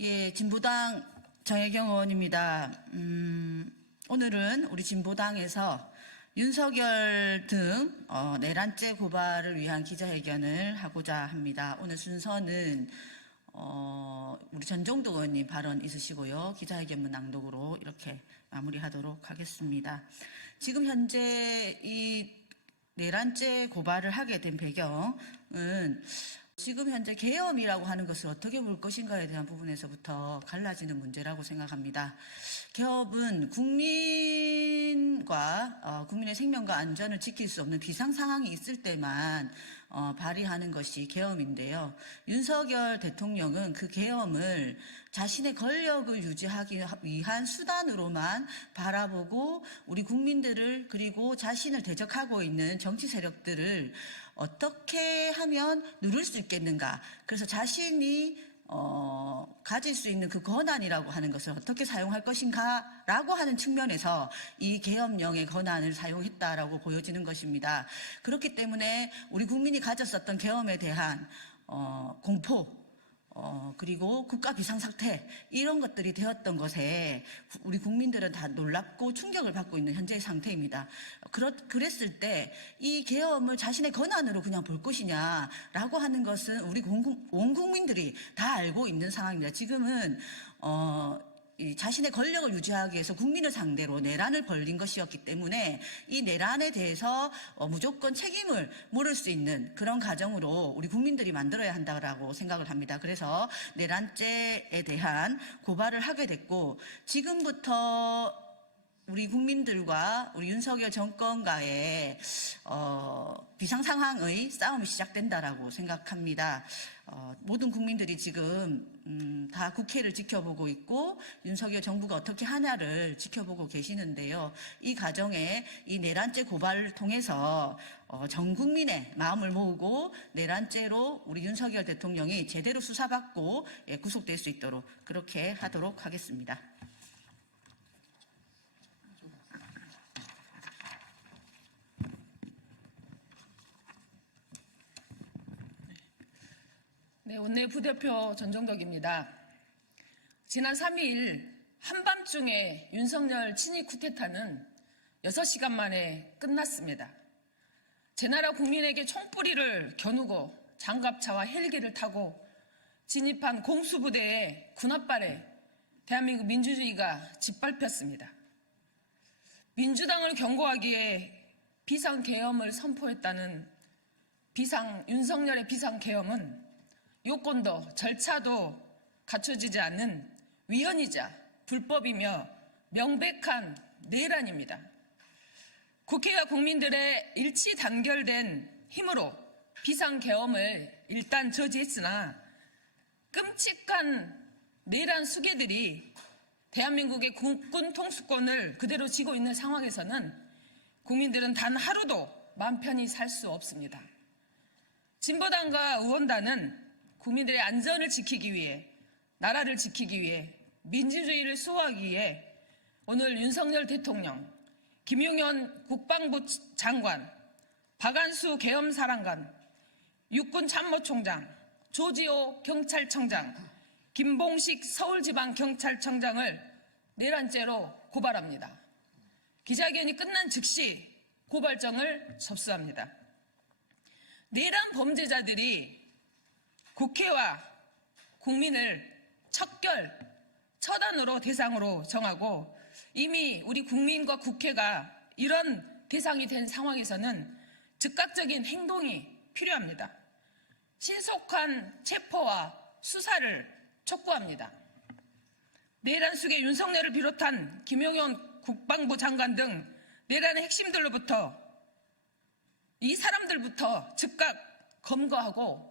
예, 진보당 정혜경 의원입니다. 오늘은 우리 진보당에서 윤석열 등 내란죄 고발을 위한 기자회견을 하고자 합니다. 오늘 순서는 우리 전종도 의원님 발언 있으시고요. 기자회견문 낭독으로 이렇게 마무리하도록 하겠습니다. 지금 현재 이 내란죄 고발을 하게 된 배경은 지금 현재 계엄이라고 하는 것을 어떻게 볼 것인가에 대한 부분에서부터 갈라지는 문제라고 생각합니다. 계엄은 국민과 국민의 생명과 안전을 지킬 수 없는 비상 상황이 있을 때만 발휘하는 것이 계엄인데요. 윤석열 대통령은 그 계엄을 자신의 권력을 유지하기 위한 수단으로만 바라보고 우리 국민들을 그리고 자신을 대적하고 있는 정치 세력들을 어떻게 하면 누를 수 있겠는가. 그래서 자신이 가질 수 있는 그 권한이라고 하는 것을 어떻게 사용할 것인가 라고 하는 측면에서 이 계엄령의 권한을 사용했다라고 보여지는 것입니다. 그렇기 때문에 우리 국민이 가졌었던 계엄에 대한 공포 그리고 국가 비상사태 이런 것들이 되었던 것에 우리 국민들은 다 놀랍고 충격을 받고 있는 현재의 상태입니다. 그랬을 때 이 계엄을 자신의 권한으로 그냥 볼 것이냐라고 하는 것은 우리 온 국민들이 다 알고 있는 상황입니다. 지금은 자신의 권력을 유지하기 위해서 국민을 상대로 내란을 벌린 것이었기 때문에 이 내란에 대해서 무조건 책임을 물을 수 있는 그런 가정으로 우리 국민들이 만들어야 한다고 생각을 합니다. 그래서 내란죄에 대한 고발을 하게 됐고 지금부터 우리 국민들과 우리 윤석열 정권과의 비상 상황의 싸움이 시작된다라고 생각합니다. 모든 국민들이 지금 다 국회를 지켜보고 있고 윤석열 정부가 어떻게 하냐를 지켜보고 계시는데요. 이 과정에 이 내란죄 고발을 통해서 전 국민의 마음을 모으고 내란죄로 우리 윤석열 대통령이 제대로 수사받고 구속될 수 있도록 그렇게 하도록 하겠습니다. 네, 원내 부대표 전종덕입니다. 지난 3일 한밤중에 윤석열 친위 쿠데타는 6시간 만에 끝났습니다. 제 나라 국민에게 총뿌리를 겨누고 장갑차와 헬기를 타고 진입한 공수부대의 군합발에 대한민국 민주주의가 짓밟혔습니다. 민주당을 경고하기에 비상계엄을 선포했다는 윤석열의 비상계엄은 요건도 절차도 갖춰지지 않는 위헌이자 불법이며 명백한 내란입니다. 국회와 국민들의 일치 단결된 힘으로 비상계엄을 일단 저지했으나 끔찍한 내란 수괴들이 대한민국의 국군 통수권을 그대로 쥐고 있는 상황에서는 국민들은 단 하루도 마음 편히 살 수 없습니다. 진보당과 의원단은 국민들의 안전을 지키기 위해, 나라를 지키기 위해, 민주주의를 수호하기 위해 오늘 윤석열 대통령, 김용현 국방부 장관, 박안수 계엄사령관, 육군참모총장, 조지호 경찰청장, 김봉식 서울지방경찰청장을 내란죄로 고발합니다. 기자회견이 끝난 즉시 고발장을 접수합니다. 내란 범죄자들이 국회와 국민을 척결, 처단으로 대상으로 정하고 이미 우리 국민과 국회가 이런 대상이 된 상황에서는 즉각적인 행동이 필요합니다. 신속한 체포와 수사를 촉구합니다. 내란 수괴 윤석열을 비롯한 김용현 국방부 장관 등 내란의 핵심들로부터 이 사람들부터 즉각 검거하고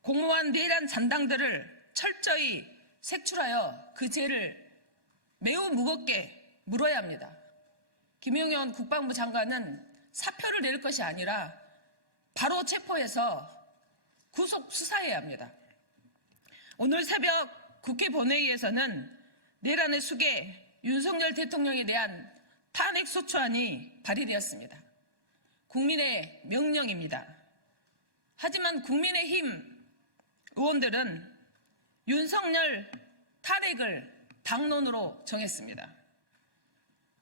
공모한 내란 잔당들을 철저히 색출하여 그 죄를 매우 무겁게 물어야 합니다. 김용현 국방부 장관은 사표를 낼 것이 아니라 바로 체포해서 구속 수사해야 합니다. 오늘 새벽 국회 본회의에서는 내란의 수괴 윤석열 대통령에 대한 탄핵소추안이 발의되었습니다. 국민의 명령입니다. 하지만 국민의힘 의원들은 윤석열 탄핵을 당론으로 정했습니다.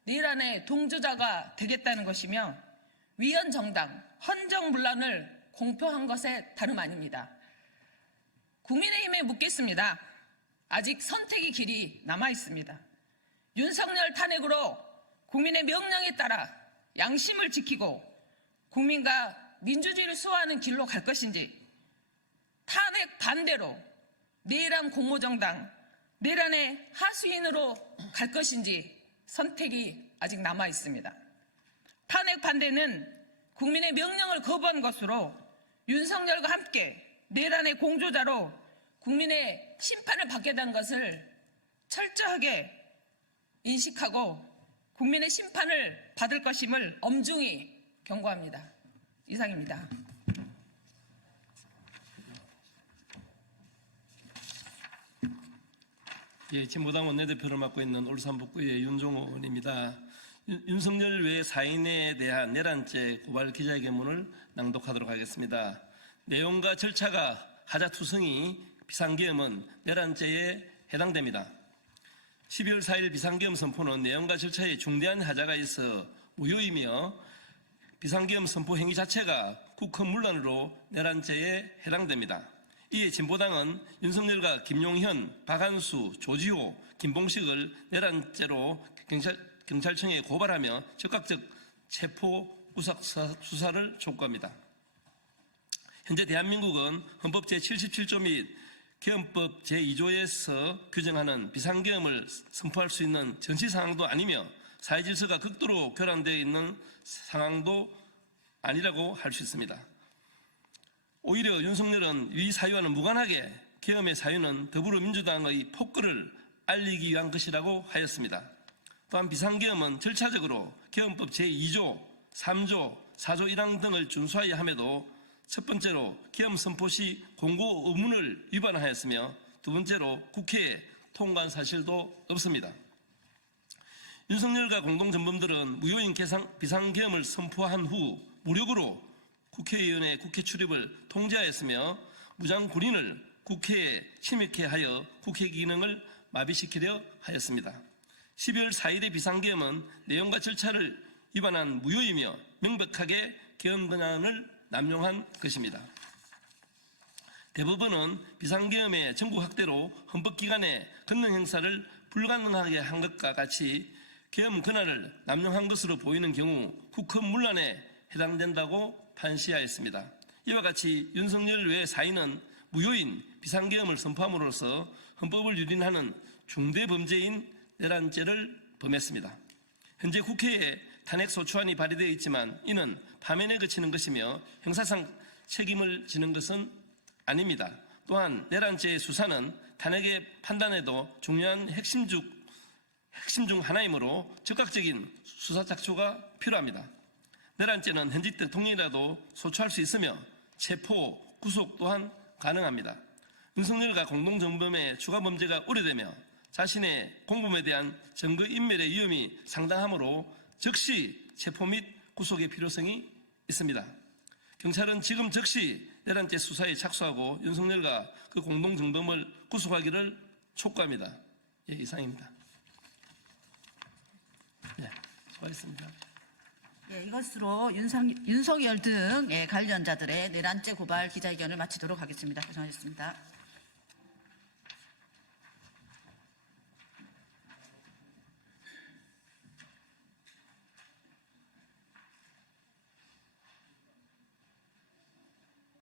내일 안에 동조자가 되겠다는 것이며 위헌정당, 헌정문란을 공표한 것에 다름 아닙니다. 국민의힘에 묻겠습니다. 아직 선택의 길이 남아 있습니다. 윤석열 탄핵으로 국민의 명령에 따라 양심을 지키고 국민과 민주주의를 수호하는 길로 갈 것인지, 탄핵 반대로 내란 공모정당, 내란의 하수인으로 갈 것인지 선택이 아직 남아 있습니다. 탄핵 반대는 국민의 명령을 거부한 것으로 윤석열과 함께 내란의 공조자로 국민의 심판을 받게 된 것을 철저하게 인식하고 국민의 심판을 받을 것임을 엄중히 경고합니다. 이상입니다. 예, 진보당 원내대표를 맡고 있는 울산북구의 윤종호 의원입니다. 윤석열 외 4인에 대한 내란죄 고발 기자회견문을 낭독하도록 하겠습니다. 내용과 절차가 하자투성이 비상계엄은 내란죄에 해당됩니다. 12월 4일 비상계엄 선포는 내용과 절차에 중대한 하자가 있어 무효이며 비상계엄 선포 행위 자체가 국헌문란으로 내란죄에 해당됩니다. 이에 진보당은 윤석열과 김용현, 박한수, 조지호, 김봉식을 내란죄로 경찰청에 고발하며 적극적 체포 구속 수사를 촉구합니다. 현재 대한민국은 헌법 제77조 및 계엄법 제2조에서 규정하는 비상계엄을 선포할 수 있는 전시 상황도 아니며 사회질서가 극도로 교란되어 있는 상황도 아니라고 할 수 있습니다. 오히려 윤석열은 위 사유와는 무관하게 계엄의 사유는 더불어민주당의 폭거를 알리기 위한 것이라고 하였습니다. 또한 비상계엄은 절차적으로 계엄법 제2조, 3조, 4조 1항 등을 준수하여야 함에도 첫 번째로 계엄 선포 시 공고 의무를 위반하였으며 두 번째로 국회에 통과한 사실도 없습니다. 윤석열과 공동전범들은 무효인 비상계엄을 선포한 후 무력으로 국회의원의 국회 출입을 통제하였으며 무장군인을 국회에 침입케 하여 국회 기능을 마비시키려 하였습니다. 12월 4일의 비상계엄은 내용과 절차를 위반한 무효이며 명백하게 계엄 권한을 남용한 것입니다. 대법원은 비상계엄의 전국 확대로 헌법기관의 권능 행사를 불가능하게 한 것과 같이 계엄 권한을 남용한 것으로 보이는 경우 국헌문란에 해당된다고 판시하였습니다. 이와 같이 윤석열 외 4인은 무효인 비상계엄을 선포함으로써 헌법을 유린하는 중대범죄인 내란죄를 범했습니다. 현재 국회에 탄핵소추안이 발의되어 있지만 이는 파면에 그치는 것이며 형사상 책임을 지는 것은 아닙니다. 또한 내란죄의 수사는 탄핵의 판단에도 중요한 핵심 중 하나이므로 적극적인 수사 착수가 필요합니다. 내란죄는 현직 대통령이라도 소추할 수 있으며 체포, 구속 또한 가능합니다. 윤석열과 공동정범의 추가 범죄가 우려되며 자신의 공범에 대한 증거인멸의 위험이 상당하므로 즉시 체포 및 구속의 필요성이 있습니다. 경찰은 지금 즉시 내란죄 수사에 착수하고 윤석열과 그 공동정범을 구속하기를 촉구합니다. 예, 이상입니다. 네, 수고하셨습니다. 예, 이것으로 윤석열 등 관련자들의 내란죄 고발 기자회견을 마치도록 하겠습니다. 고생하셨습니다.